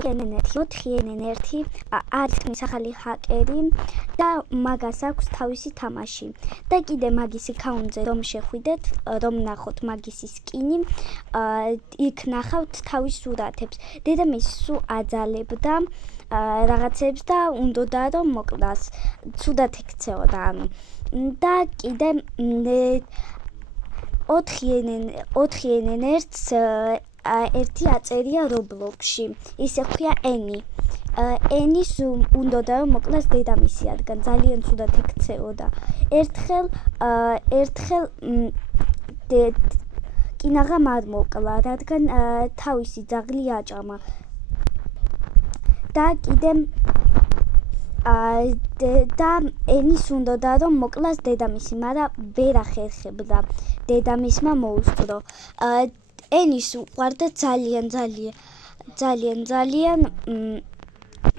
4-1 არის თქმის ახალი ჰაკერი და მაგას აქვს თავისი თამაში და კიდე მაგის account-ზე რომ შეხვიდეთ, რომ ნახოთ მაგისი სკინი, იქ ნახავთ თავის სურათებს. დედამისი სულ აძალებდა რაღაცებს და უნდოდა რომ მოკლას. ცუდად ექცეოდა ანუ. და კიდე 4-1-ს ერთი აწერია Roblox-ში. ისე ხქვია Ენი. ენის უნდოდა რომ მოკლას დედამისი, რადგან ძალიან ცუდად ექცეოდა. ერთხელ კინაღამ არ მოკლა, რადგან თავისი ძაღლი აჭამა. და კიდე და ენის უნდოდა რომ მოკლას დედამისი, მაგრამ ვერ ახერხებდა. დედამისმა მოუსწრო. ენის უყვარდა ძალიან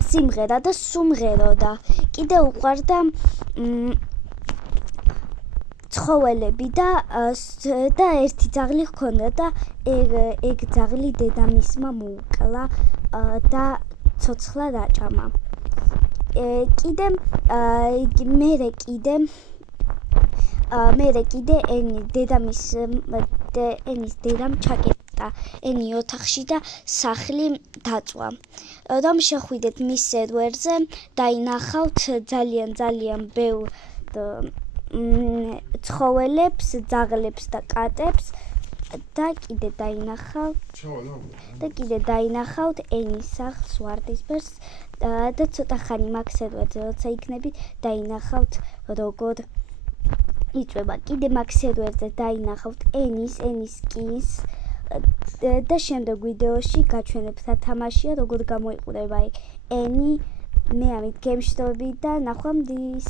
სიმღერა და სუმღეროდა. კიდე უყვარდა ცხოველები და ერთი ძაღლი ჰქონდა და ეგ ძაღლი დედამისმა მოუკლა და ცოცხლად აჭამა. მერე კიდე ენის დედამ ჩაკეტა ენი ოთახში და სახლი დაწვა. რომ შეხვიდეთ მის სერვერზე, დაინახავთ ძალიან ბევრ ცხოველებს, ძაღლებს და კატებს და კიდე დაინახავთ ენის სახლს, ვარდისფერს და ცოტა ხანი მაგ სერვერზე როცა იქნებით, დაინახავთ როგორ იწვება. კიდე მაგ სერვერზე დაინახავთ ენის სკინს და შემდეგ ვიდეოში გაჩვენებთ რა თამაშია, როგორ გამოიყურება ენი. მე ამით გემშვიდობებით და ნახვამდის.